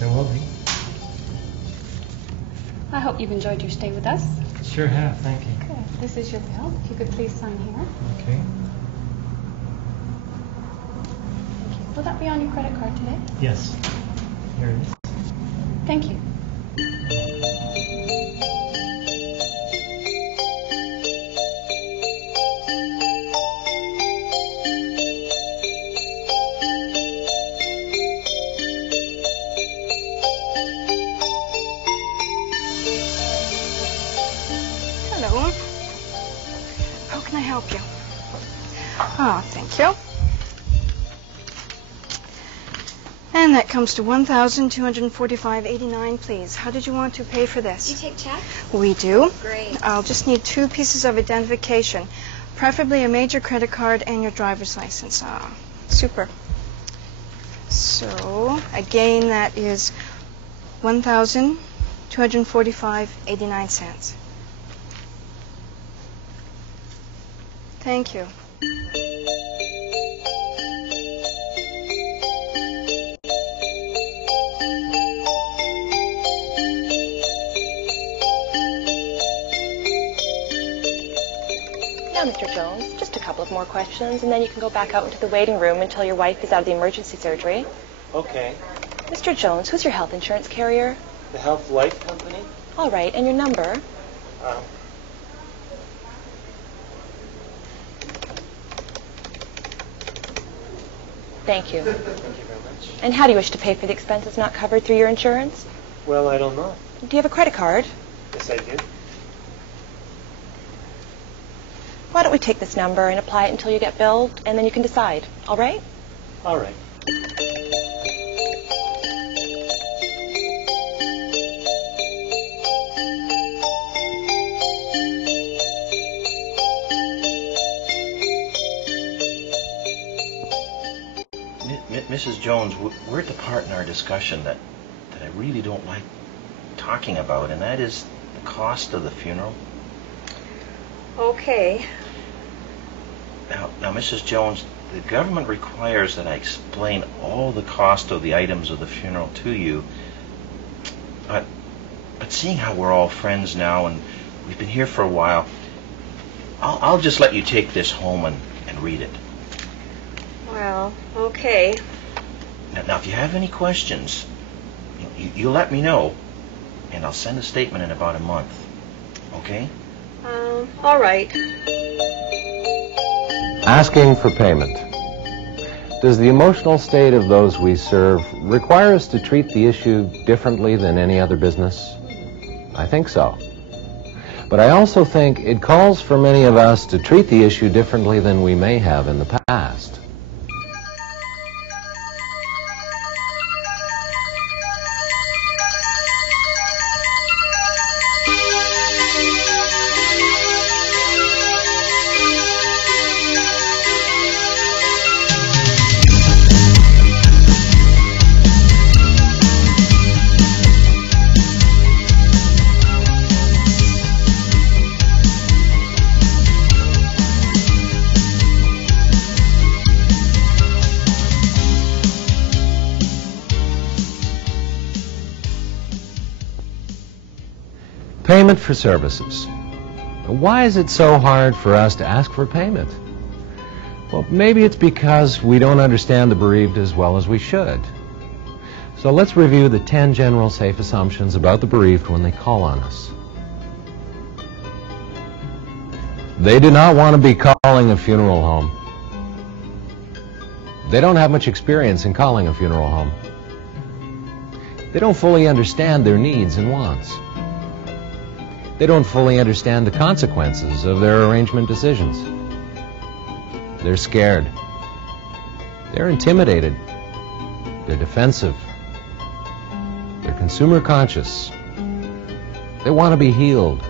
Yes, I will be. I hope you've enjoyed your stay with us. Sure have, thank you. Good. This is your bill. If you could please sign here. Okay. Thank you. Will that be on your credit card today? Yes. Here it is. Thank you. Hello. How can I help you? Oh, thank you. And that comes to $1,245.89, please. How did you want to pay for this? Do you take check? We do. Great. I'll just need 2 pieces of identification, preferably a major credit card and your driver's license. Super. So, again, that is $1,245.89. Thank you. Now, Mr. Jones, just a couple of more questions, and then you can go back out into the waiting room until your wife is out of the emergency surgery. Okay. Mr. Jones, who's your health insurance carrier? The Health Life Company? All right, and your number? Thank you. Thank you very much. And how do you wish to pay for the expenses not covered through your insurance? Well, I don't know. Do you have a credit card? Yes, I do. Why don't we take this number and apply it until you get billed, and then you can decide, all right? All right. Mrs. Jones, we're at the part in our discussion that I really don't like talking about, and that is the cost of the funeral. Okay. Now, Mrs. Jones, the government requires that I explain all the cost of the items of the funeral to you, but seeing how we're all friends now and we've been here for a while, I'll just let you take this home and read it. Well, okay. Now, if you have any questions, you let me know, and I'll send a statement in about a month. Okay? All right. Asking for payment. Does the emotional state of those we serve require us to treat the issue differently than any other business? I think so. But I also think it calls for many of us to treat the issue differently than we may have in the past. Payment for services. Why is it so hard for us to ask for payment? Well, maybe it's because we don't understand the bereaved as well as we should. So let's review the 10 general safe assumptions about the bereaved when they call on us. They do not want to be calling a funeral home. They don't have much experience in calling a funeral home. They don't fully understand their needs and wants. They don't fully understand the consequences of their arrangement decisions. They're scared. They're intimidated. They're defensive. They're consumer conscious. They want to be healed.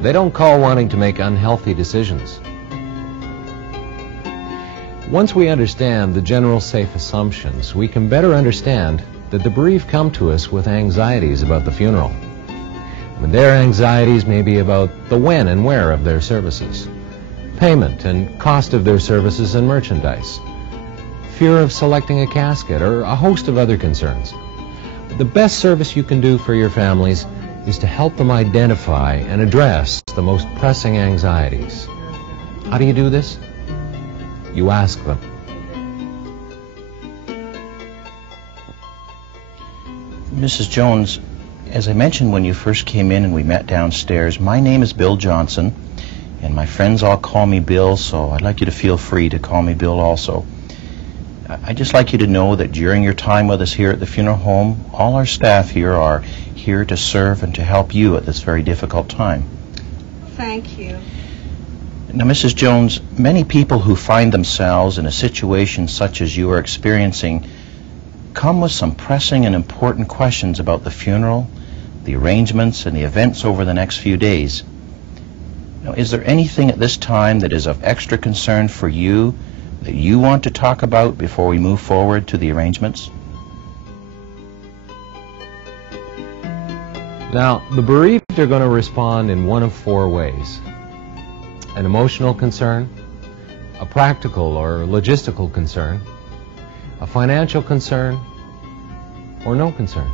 They don't call wanting to make unhealthy decisions. Once we understand the general safe assumptions, we can better understand that the bereaved come to us with anxieties about the funeral. When their anxieties may be about the when and where of their services, payment and cost of their services and merchandise, fear of selecting a casket, or a host of other concerns. The best service you can do for your families is to help them identify and address the most pressing anxieties. How do you do this? You ask them. Mrs. Jones, as I mentioned when you first came in and we met downstairs, my name is Bill Johnson, and my friends all call me Bill, so I'd like you to feel free to call me Bill also. I'd just like you to know that during your time with us here at the funeral home, all our staff here are here to serve and to help you at this very difficult time. Thank you. Now, Mrs. Jones, many people who find themselves in a situation such as you are experiencing come with some pressing and important questions about the funeral, the arrangements, and the events over the next few days. Now, is there anything at this time that is of extra concern for you that you want to talk about before we move forward to the arrangements? Now, the bereaved are going to respond in one of four ways: an emotional concern, a practical or logistical concern, a financial concern, or no concern.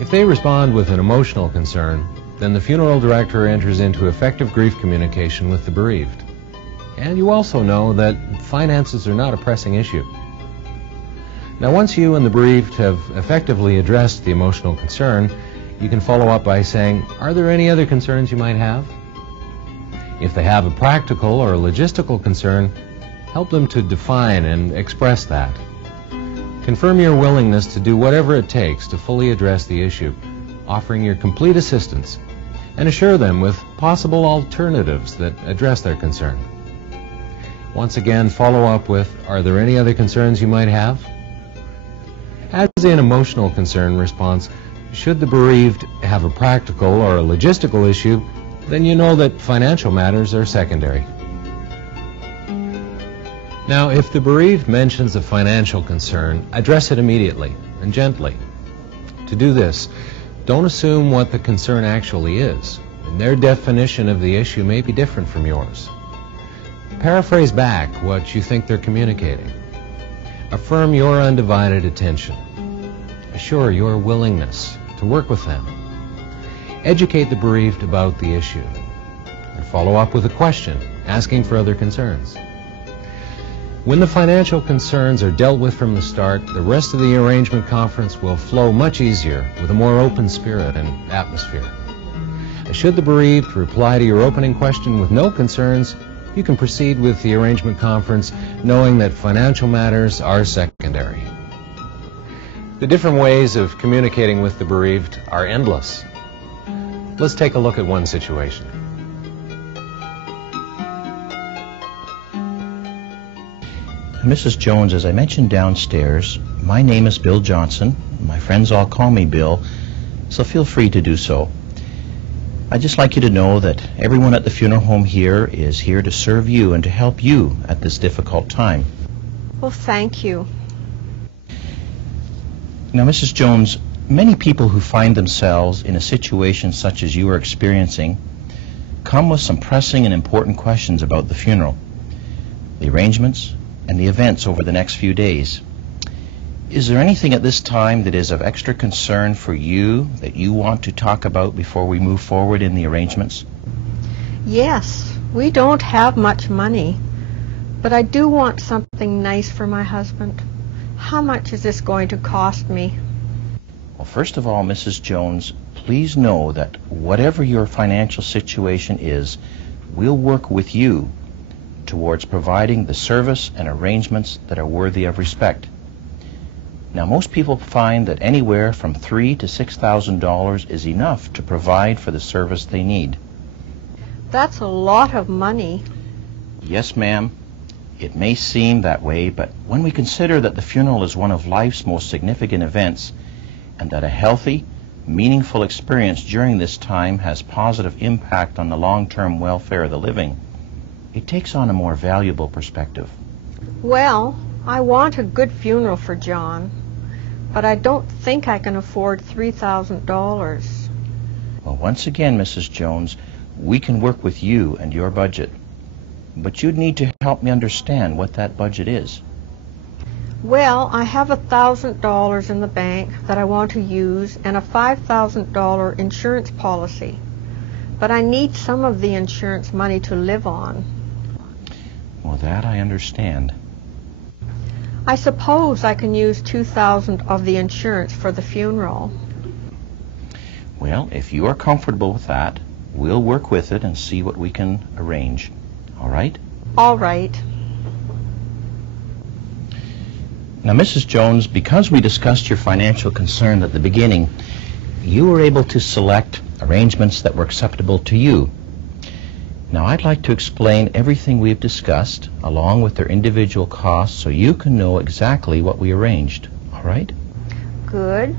If they respond with an emotional concern, then the funeral director enters into effective grief communication with the bereaved. And you also know that finances are not a pressing issue. Now, once you and the bereaved have effectively addressed the emotional concern, you can follow up by saying, are there any other concerns you might have? If they have a practical or a logistical concern, help them to define and express that. Confirm your willingness to do whatever it takes to fully address the issue, offering your complete assistance, and assure them with possible alternatives that address their concern. Once again, follow up with, are there any other concerns you might have? As in emotional concern response, should the bereaved have a practical or a logistical issue, then you know that financial matters are secondary. Now, if the bereaved mentions a financial concern, address it immediately and gently. To do this, don't assume what the concern actually is, and their definition of the issue may be different from yours. Paraphrase back what you think they're communicating. Affirm your undivided attention. Assure your willingness to work with them. Educate the bereaved about the issue, and follow up with a question, asking for other concerns. When the financial concerns are dealt with from the start, the rest of the arrangement conference will flow much easier with a more open spirit and atmosphere. Should the bereaved reply to your opening question with no concerns, you can proceed with the arrangement conference knowing that financial matters are secondary. The different ways of communicating with the bereaved are endless. Let's take a look at one situation. Mrs. Jones, as I mentioned downstairs, my name is Bill Johnson. My friends all call me Bill, so feel free to do so. I'd just like you to know that everyone at the funeral home here is here to serve you and to help you at this difficult time. Well, thank you. Now, Mrs. Jones, many people who find themselves in a situation such as you are experiencing come with some pressing and important questions about the funeral, the arrangements, and the events over the next few days. Is there anything at this time that is of extra concern for you that you want to talk about before we move forward in the arrangements? Yes, we don't have much money, but I do want something nice for my husband. How much is this going to cost me? Well, first of all, Mrs. Jones, please know that whatever your financial situation is, we'll work with you towards providing the service and arrangements that are worthy of respect. Now, most people find that anywhere from $3,000 to $6,000 is enough to provide for the service they need. That's a lot of money. Yes, ma'am. It may seem that way, but when we consider that the funeral is one of life's most significant events, and that a healthy, meaningful experience during this time has positive impact on the long-term welfare of the living, it takes on a more valuable perspective. Well, I want a good funeral for John, but I don't think I can afford $3,000. Well, once again, Mrs. Jones, we can work with you and your budget. but you'd need to help me understand what that budget is. Well, I have $1,000 in the bank that I want to use and a $5,000 insurance policy. But I need some of the insurance money to live on. Well, that I understand. I suppose I can use $2,000 of the insurance for the funeral. Well, if you are comfortable with that, we'll work with it and see what we can arrange. All right? All right. Now, Mrs. Jones, because we discussed your financial concern at the beginning, you were able to select arrangements that were acceptable to you. Now, I'd like to explain everything we've discussed, along with their individual costs, so you can know exactly what we arranged. All right? Good.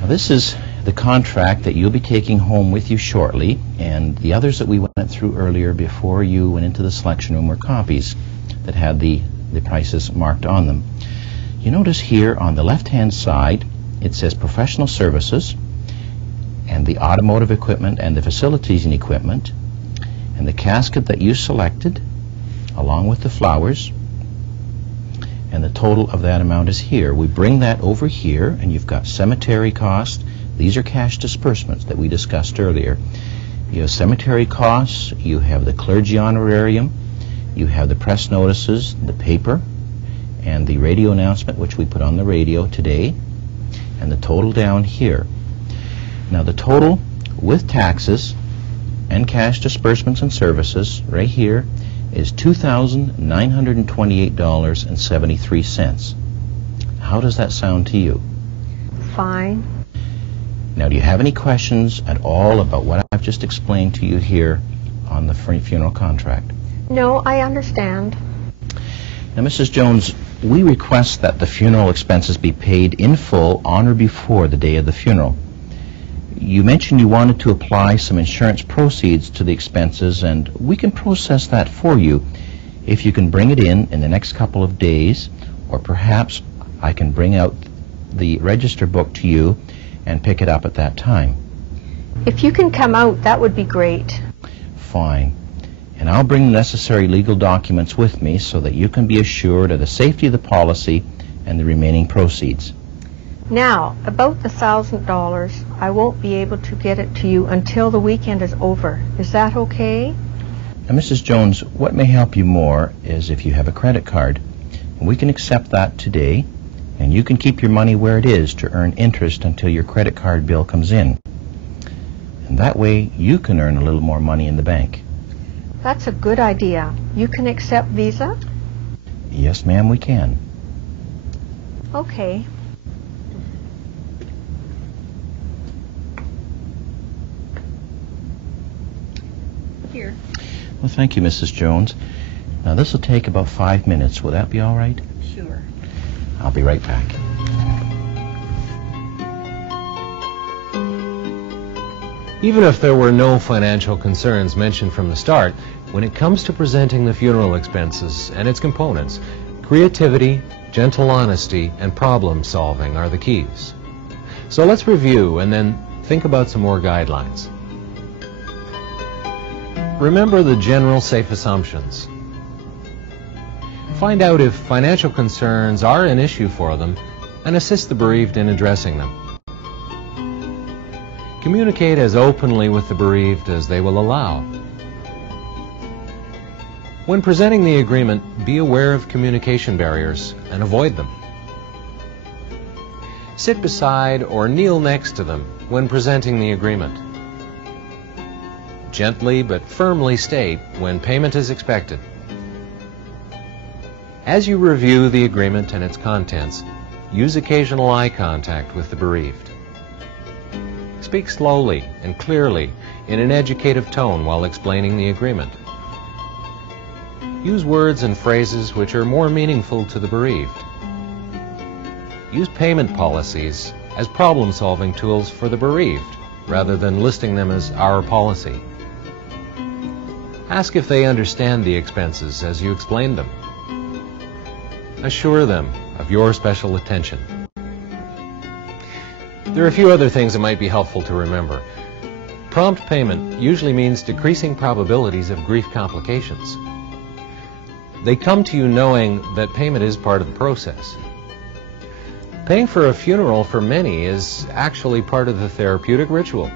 Now, this is the contract that you'll be taking home with you shortly, and the others that we went through earlier before you went into the selection room were copies that had the prices marked on them. You notice here on the left-hand side, it says professional services, and the automotive equipment and the facilities and equipment, and the casket that you selected, along with the flowers, and the total of that amount is here. We bring that over here, and you've got cemetery costs. These are cash disbursements that we discussed earlier. You have cemetery costs, you have the clergy honorarium, you have the press notices, the paper, and the radio announcement, which we put on the radio today, and the total down here. Now, the total with taxes and cash disbursements and services right here is $2,928.73. How does that sound to you? Fine. Now, do you have any questions at all about what I've just explained to you here on the funeral contract? No, I understand. Now, Mrs. Jones, we request that the funeral expenses be paid in full on or before the day of the funeral. You mentioned you wanted to apply some insurance proceeds to the expenses, and we can process that for you if you can bring it in the next couple of days, or perhaps I can bring out the register book to you and pick it up at that time. If you can come out, that would be great. Fine. And I'll bring the necessary legal documents with me so that you can be assured of the safety of the policy and the remaining proceeds. Now, about the $1,000, I won't be able to get it to you until the weekend is over. Is that okay? Now, Mrs. Jones, what may help you more is if you have a credit card. And we can accept that today, and you can keep your money where it is to earn interest until your credit card bill comes in. And that way, you can earn a little more money in the bank. That's a good idea. You can accept Visa? Yes, ma'am, we can. Okay. Here. Well, thank you, Mrs. Jones. Now, this will take about 5 minutes. Will that be all right? Sure. I'll be right back. Even if there were no financial concerns mentioned from the start, when it comes to presenting the funeral expenses and its components, creativity, gentle honesty, and problem solving are the keys. So let's review and then think about some more guidelines. Remember the general safe assumptions. Find out if financial concerns are an issue for them and assist the bereaved in addressing them. Communicate as openly with the bereaved as they will allow. When presenting the agreement, be aware of communication barriers and avoid them. Sit beside or kneel next to them when presenting the agreement. Gently but firmly state when payment is expected. As you review the agreement and its contents, use occasional eye contact with the bereaved. Speak slowly and clearly in an educative tone while explaining the agreement. Use words and phrases which are more meaningful to the bereaved. Use payment policies as problem-solving tools for the bereaved, rather than listing them as our policy. Ask if they understand the expenses as you explain them. Assure them of your special attention. There are a few other things that might be helpful to remember. Prompt payment usually means decreasing probabilities of grief complications. They come to you knowing that payment is part of the process. Paying for a funeral for many is actually part of the therapeutic ritual.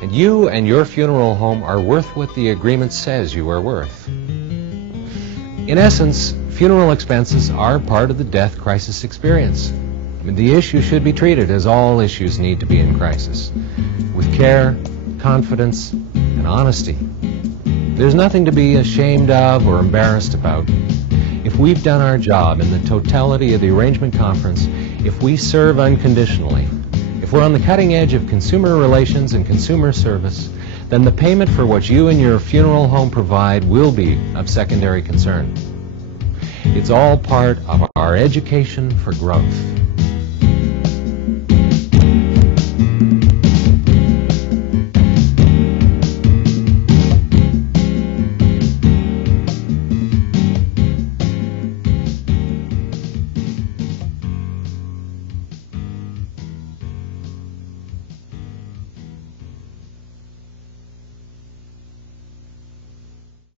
And you and your funeral home are worth what the agreement says you are worth. In essence, funeral expenses are part of the death crisis experience. I mean, the issue should be treated as all issues need to be in crisis, with care, confidence, and honesty. There's nothing to be ashamed of or embarrassed about. If we've done our job in the totality of the arrangement conference, if we serve unconditionally, if we're on the cutting edge of consumer relations and consumer service, then the payment for what you and your funeral home provide will be of secondary concern. It's all part of our education for growth.